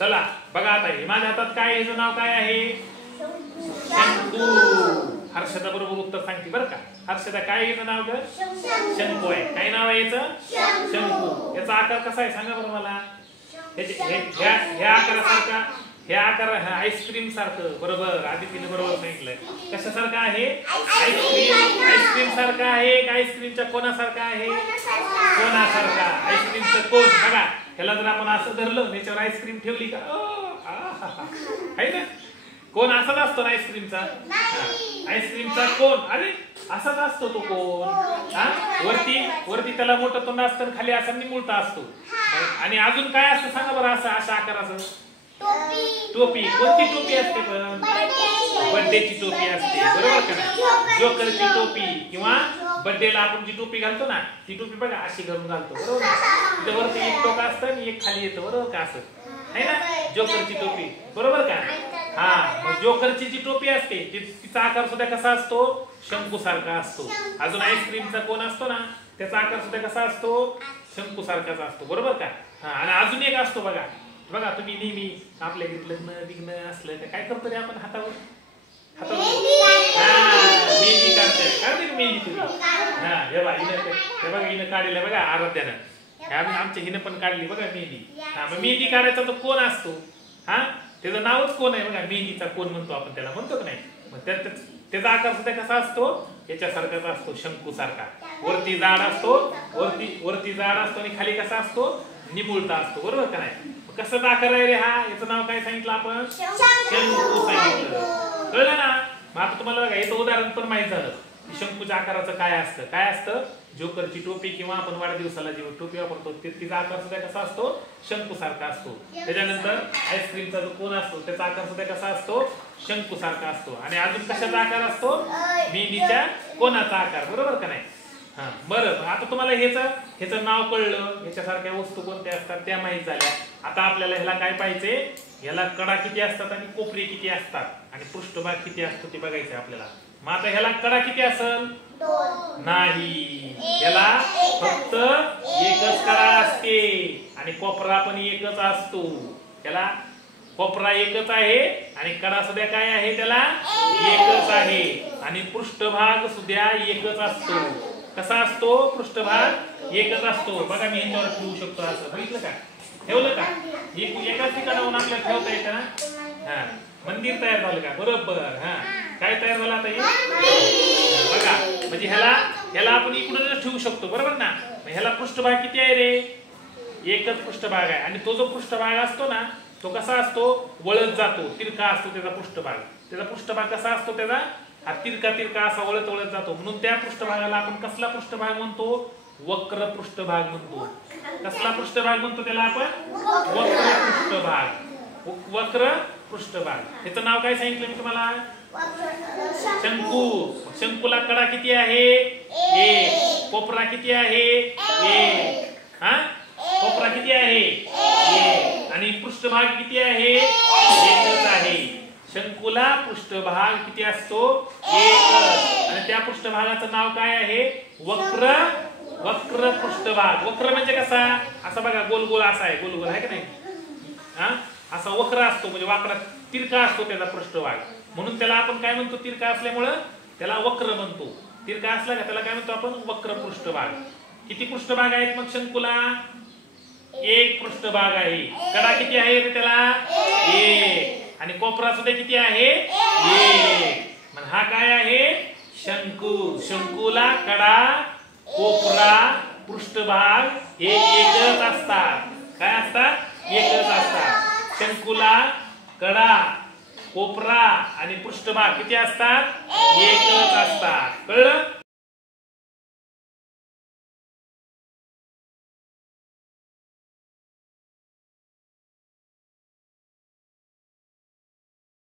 चला बघा आता हे माझ्या हातात काय आहे, याचं नाव काय आहे? शंकू. हर्षदा बरोबर उत्तर सांगते बरं का. हर्षदा काय आहे याचं नाव ग? शंकू आहे. काय नाव आहे याचं? शंकू. याचा आकार कसा आहे सांगा बरं मला. ह्या आकारासारखा, ह्या आकार आईस्क्रीम सारखं. बरोबर, आदितीने बरोबर सांगितलंय. कशासारखं आहे? आईस्क्रीम सारखा आहे का आईस्क्रीमच्या कोणासारखा आहे? कोणासारखा. आईस्क्रीमचं कोण बघा, ह्याला जर आपण असं धरलं त्याच्यावर आईस्क्रीम ठेवली का आहे ना, कोण असाच असतो ना आईस्क्रीमचा. आईस्क्रीमचा कोण अरे असाच असतो तो कोण. वरती त्याला मोठं तोंड असतं, खाली असा निमुळता असतो. आणि अजून काय असतं सांगा बरं असं अशा आकाराचं? टोपी. कोणती टोपी असते पण? बर्थडेची टोपी असते. बरोबर का नाही? जोकरची टोपी किंवा बर्थडेला आपण जी टोपी घालतो ना ती टोपी बघा अशी घालून घालतो. बरोबर, तिथे वरती एक टोक असतं आणि एक खाली येतं. बरोबर का असं आहे ना जोकरची टोपी. बरोबर का. हा, मग जोकरची जी टोपी असते तिचा आकार सुद्धा कसा असतो? शंकू सारखा असतो. अजून आईस्क्रीमचा कोण असतो ना त्याचा आकार सुद्धा कसा असतो? शंकू सारखाच असतो. बरोबर का. हा, आणि अजून एक असतो बघा. बघा तुम्ही नेहमी आपल्या घरी लग्न बिग्न असलं काय करतो रे आपण? हातावर मेहंदी काढते मेहंदी तुम्ही. हा, हे बघा हिनं काढलेलं बघा आराध्यानं. आमच्या हिनं पण काढली बघा मेहंदी. हा, मग मेहंदी काढायचा तो कोण असतो? हा, त्याचं नावच कोण आहे बघा. मेहंदीचा कोण म्हणतो आपण त्याला, म्हणतो का नाही? मग त्याचा आकार सुद्धा कसा असतो? याच्यासारखाच असतो, शंकू सारखा. वरती जाड असतो, वरती जाड असतो आणि खाली कसा असतो? निमुळता असतो. बरोबर का नाही? कसं आकार आहे रे हा? याचं नाव काय सांगितलं आपण? शंकू सांगितलं. कळलं ना. मग आता तुम्हाला बघा याचं उदाहरण पण माहित झालं की शंकूच्या आकाराचं काय असतं. काय असतं? जोकरची टोपी किंवा आपण वाढदिवसाला जी टोपी वापरतो तिचा आकार सुद्धा कसा असतो? शंकू सारखा असतो. त्याच्यानंतर आईस्क्रीमचा जो कोन असतो त्याचा आकार सुद्धा कसा असतो? शंकू सारखा असतो. आणि अजून कशाचा आकार असतो? मेहंदीच्या कोणाचा आकार. बरोबर का नाही. हा, बरं, आता तुम्हाला ह्याचं नाव कळलं, ह्याच्यासारख्या वस्तू कोणत्या असतात त्या माहित झाल्या. आता आपल्याला ह्याला काय पाहिजे? ह्याला कडा किती असतात आणि कोपरे किती असतात आणि पृष्ठभाग किती असतो ते बघायचं आपल्याला. मग आता ह्याला कडा किती असेल? नाही, याला फक्त एकच कडा असते आणि कोपरा पण एकच असतो. त्याला कोपरा एकच आहे आणि कडा सुद्धा काय आहे? त्याला एकच आहे. आणि पृष्ठभाग सुद्धा एकच असतो. कसा असतो? पृष्ठभाग एकच असतो. बघा मी ह्याच्यावर ठेवू शकतो असं. बघितलं का? ठेवलं का? एकाच ठिकाणाहून आपल्याला ठेवता येतं ना. हा, मंदिर तयार झालं का? बरोबर. हा, काय तयार झालं आता हे? बघा, म्हणजे ह्याला आपण इकडूनच ठेवू शकतो. बरोबर ना. ह्याला पृष्ठभाग किती आहे रे? एकच पृष्ठभाग आहे. आणि तो जो पृष्ठभाग असतो ना तो कसा असतो? वळत जातो, तिरका असतो त्याचा पृष्ठभाग. त्याचा पृष्ठभाग कसा असतो? त्याचा हा तिरका असा वळत जातो. म्हणून त्या पृष्ठभागाला आपण कसला पृष्ठभाग म्हणतो? वक्र पृष्ठभाग म्हणतो. कसला पृष्ठभाग म्हणतो त्याला आपण? वक्र पृष्ठभाग. वक्र पृष्ठभाग. ह्याचं नाव काय सांगितलं मी तुम्हाला? शंकू. शंकूला कडा किती आहे? एक. कोपरा किती आहे? एक. हा, कोपरा किती आहे? एक. आणि पृष्ठभाग किती आहे? एकच आहे. शंकूला पृष्ठभाग किती असतो? एकच. आणि त्या पृष्ठभागाचं नाव काय आहे? वक्र पृष्ठभाग. वक्र म्हणजे कसा? असा बघा गोल असा आहे. गोल आहे का नाही? हा, असा वक्र असतो म्हणजे वाकडा तिरका असतो त्याचा पृष्ठभाग. म्हणून त्याला आपण काय म्हणतो? तिरका असल्यामुळं त्याला वक्र म्हणतो. तिरका असला का त्याला काय म्हणतो आपण? वक्र पृष्ठभाग. किती पृष्ठभाग आहेत मग शंकूला? एक पृष्ठभाग आहे. कडा किती आहे रे त्याला? एक. आणि कोपरा सुद्धा किती आहे? एक. मग हा काय आहे? शंकू. शंकूला कडा, कोपरा, पृष्ठभाग हे एकच असतात. काय असतात? एकच असतात. शंकूला कडा, कोपरा आणि पृष्ठभाग किती असतात? एकच असतात. कळलं?